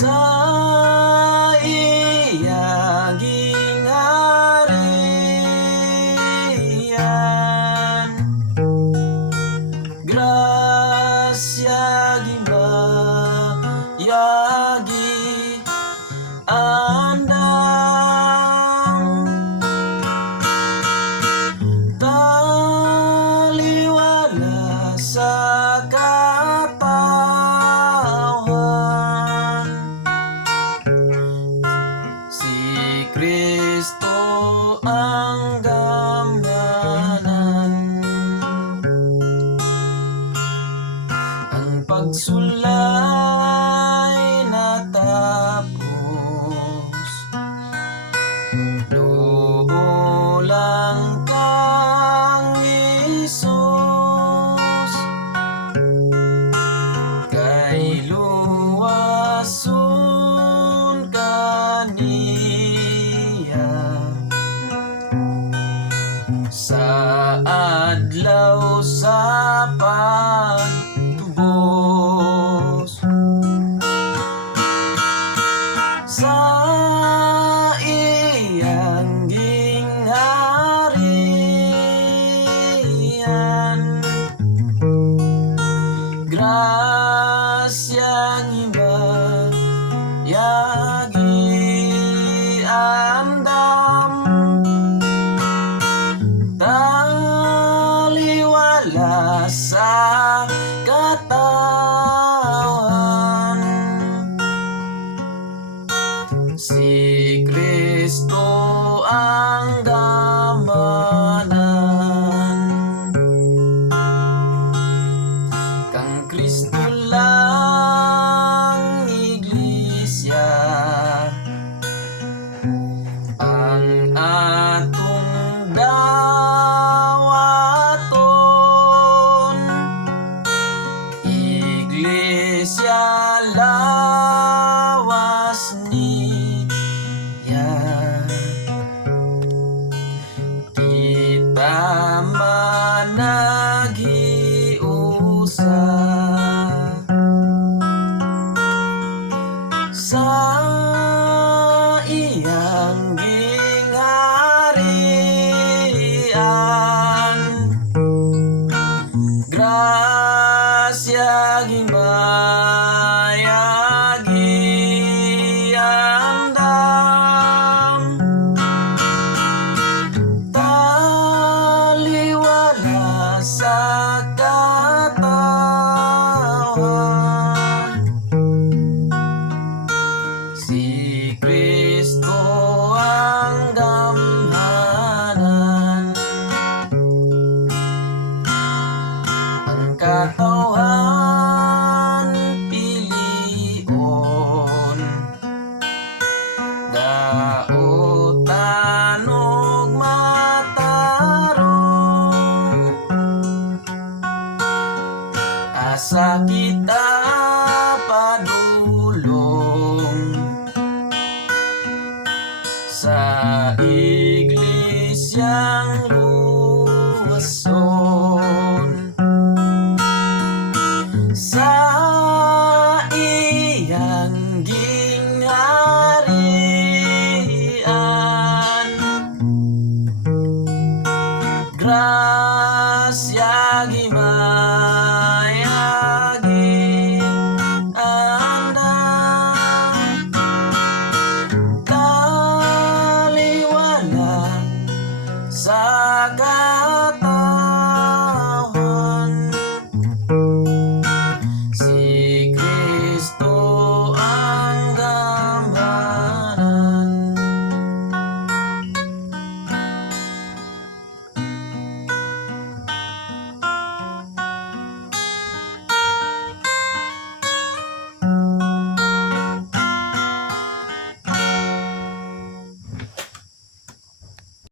sa iyang gingharian. Grasya gimayagi andam, taliwala sa katawan. Si Kristo ang gamhanan, ang pagsulay natapos. Duulang kang Isus, kay luwason kaniya sa adlaw sa pagtubos. Sa iyang gingharian, grasyang ibayagi andam, taliwala sa katawan. Si Kristo ang gamhanan, kang Kristo lang iglesia, ang atong dawaton. Iglesia lawas niya, kita managiusa. Sa iyang gingharian, grasya gimayagi andam, taliwala sa katawan. Si Kristo ang gamhanan, ang katawan pilion, daotan ug matarong. Asa kita padulong sa iglesyang luwason. Sa iyang gingharian,